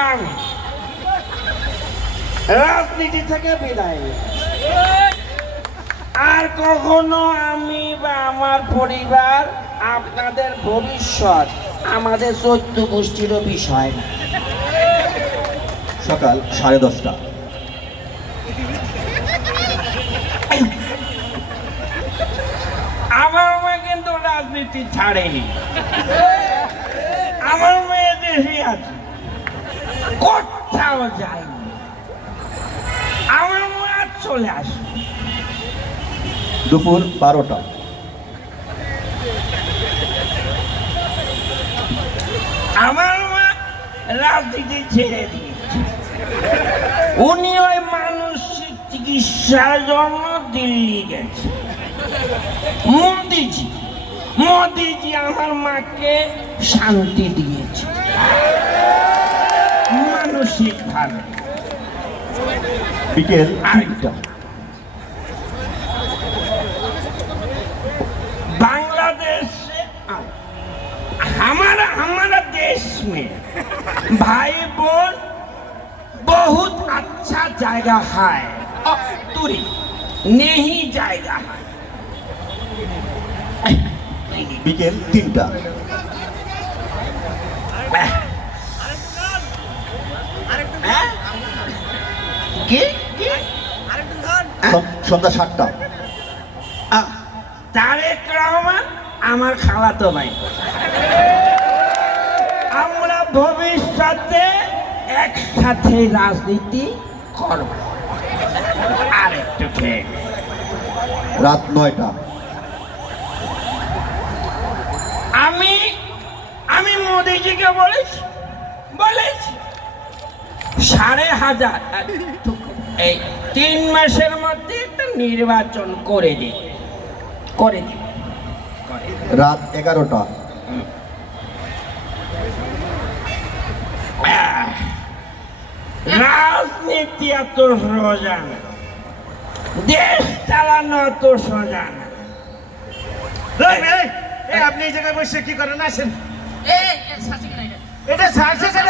আর রাজনীতি থেকে বিদায়। আর কখনো আমি বা আমার পরিবার আপনাদের ভবিষ্যৎ আমাদের চৈত্য গোষ্ঠীরও বিষয় না। সকাল সাড়ে দশটা। আমার মেয়ে কিন্তু রাজনীতি ছাড়েনি। আমার মেয়ে দেশে আছে। কোথাও যায়নি আমার মেয়ে চলে আসবে দুপুর বারোটা। আমার মা রাজনীতি ছেড়ে দিয়েছে। উনি ওই মানসিক চিকিৎসার জন্য দিল্লি গেছে। মোদিজি মোদিজি আমার মাকে শান্তি দিয়েছে। মানসিক ভাবে বিকেল আরেকটা बांग्लादेश से हमारा हमारा देश में भाई बोल बहुत अच्छा जाएगा है और दूरी नहीं जाएगा है বিকেল তিনটা হ্যাঁ? কি? কি? সন- সন্ধ্যা সাতটা। আহ, তারেক রহমান আমার খালাতো ভাই আমরা ভবিষ্যতে একসাথে রাজনীতি করব। আর একটু খেয়ে নে। রাত নয়টা। আমি আমি মোদিজিকে বলেছি বলেছি। সাড়ে হাজার। এই তিন মাসের মধ্যে একটা নির্বাচন করে দিন করে দিন। রাত এগারোটা। রাজনীতি এত সোজা না। দেশ চালানো এত সোজা না। আপনি এই জায়গায় বসে কি করেন? আসেন। এটা সার্সে কেন